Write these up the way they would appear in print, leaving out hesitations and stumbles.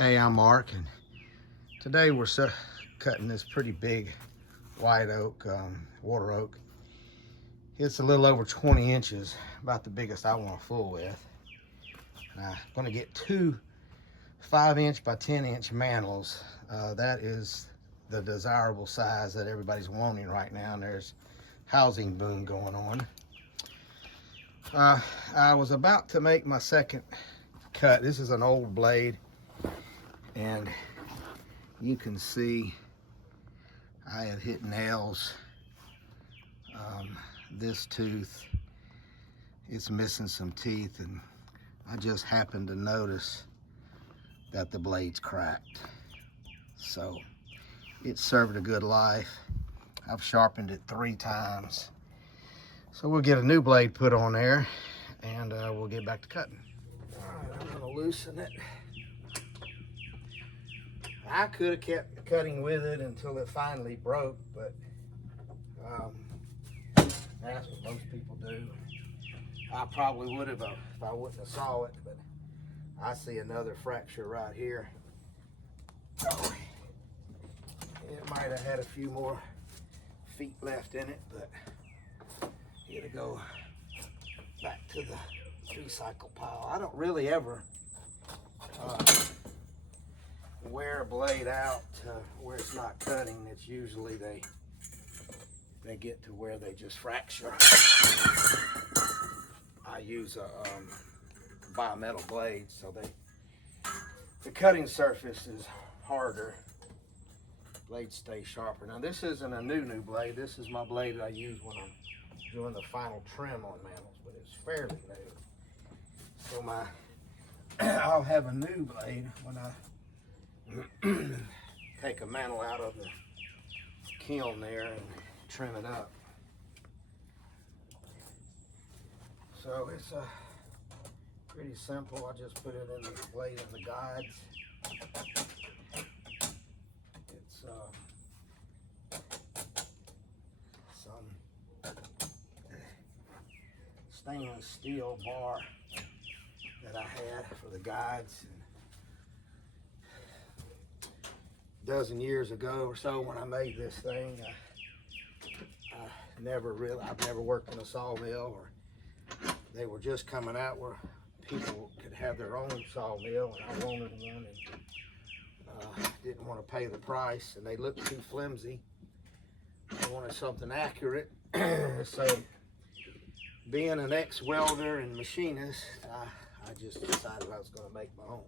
Hey, I'm Mark, and today we're cutting this pretty big white oak, water oak. It's a little over 20 inches, about the biggest I want to fool with. And I'm going to get two 5-inch by 10-inch mantles. That is the desirable size that everybody's wanting right now, and there's housing boom going on. I was about to make my second cut. This is an old blade, and you can see I have hit nails. This tooth is missing some teeth, and I just happened to notice that the blade's cracked. So it served a good life. I've sharpened it 3 times. So we'll get a new blade put on there, and we'll get back to cutting. All right, I'm gonna loosen it. I could have kept cutting with it until it finally broke, but that's what most people do. I probably would have if I wouldn't have saw it, but I see another fracture right here. Oh, it might have had a few more feet left in it, but it'll go back to the recycle pile. I don't really ever wear a blade out where it's not cutting. It's usually they get to where they just fracture. I use a bimetal blade, so the cutting surface is harder. Blades stay sharper. Now this isn't a new blade. This is my blade that I use when I'm doing the final trim on mantles, but it's fairly new. So I'll have a new blade when I take a mantle out of the kiln there and trim it up. So it's pretty simple. I just put it in the blade in the guides. It's some stainless steel bar that I had for the guides. A dozen years ago or so, when I made this thing, I've never worked in a sawmill, or they were just coming out where people could have their own sawmill, and I wanted one, and didn't want to pay the price, and they looked too flimsy. I wanted something accurate. So being an ex-welder and machinist, I just decided I was going to make my own.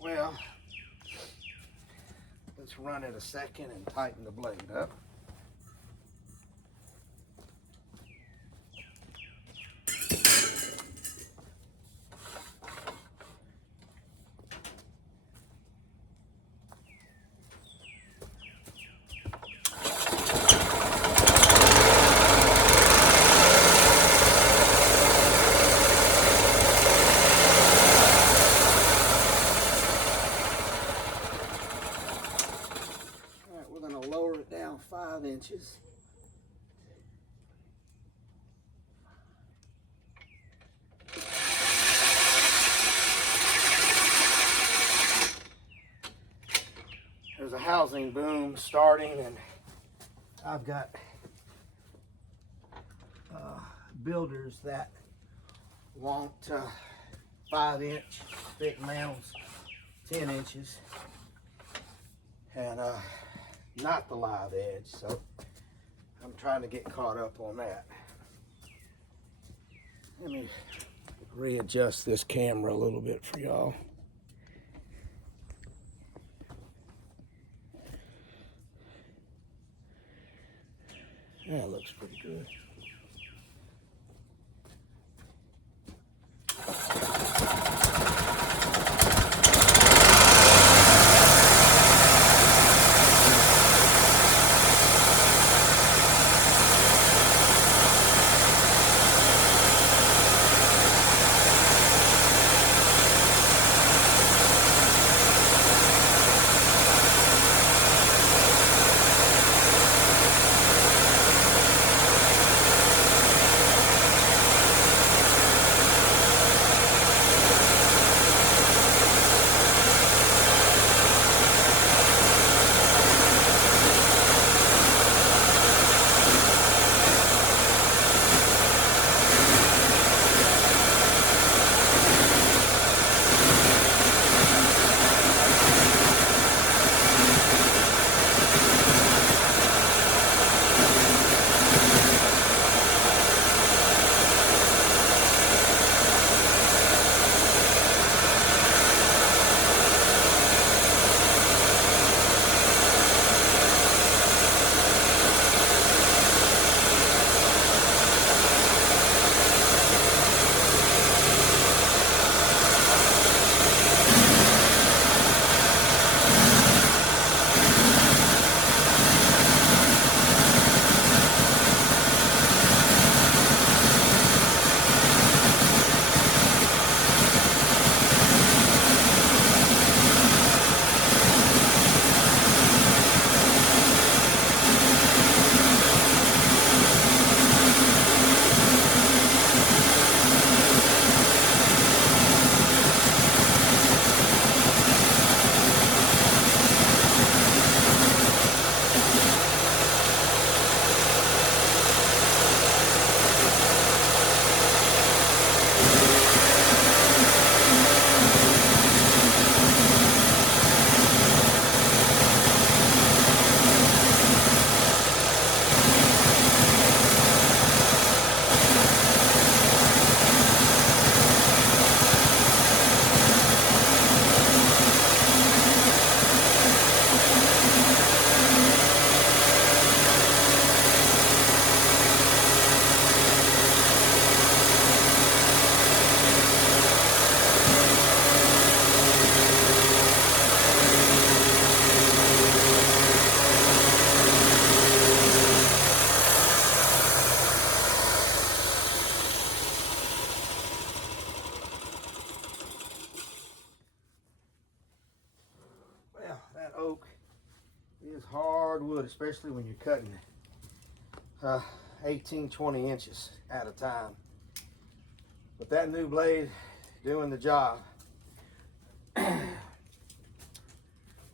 Well, let's run it a second and tighten the blade up. We're going to lower it down 5 inches. There's a housing boom starting, and I've got builders that want 5-inch thick mantles, 10 inches, and not the live edge, so I'm trying to get caught up on that. Let me readjust this camera a little bit for y'all. That looks pretty good. oak is hard wood, especially when you're cutting 18, 20 inches at a time. But that new blade doing the job.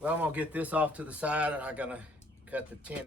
Well, I'm gonna get this off to the side and I'm gonna cut the 10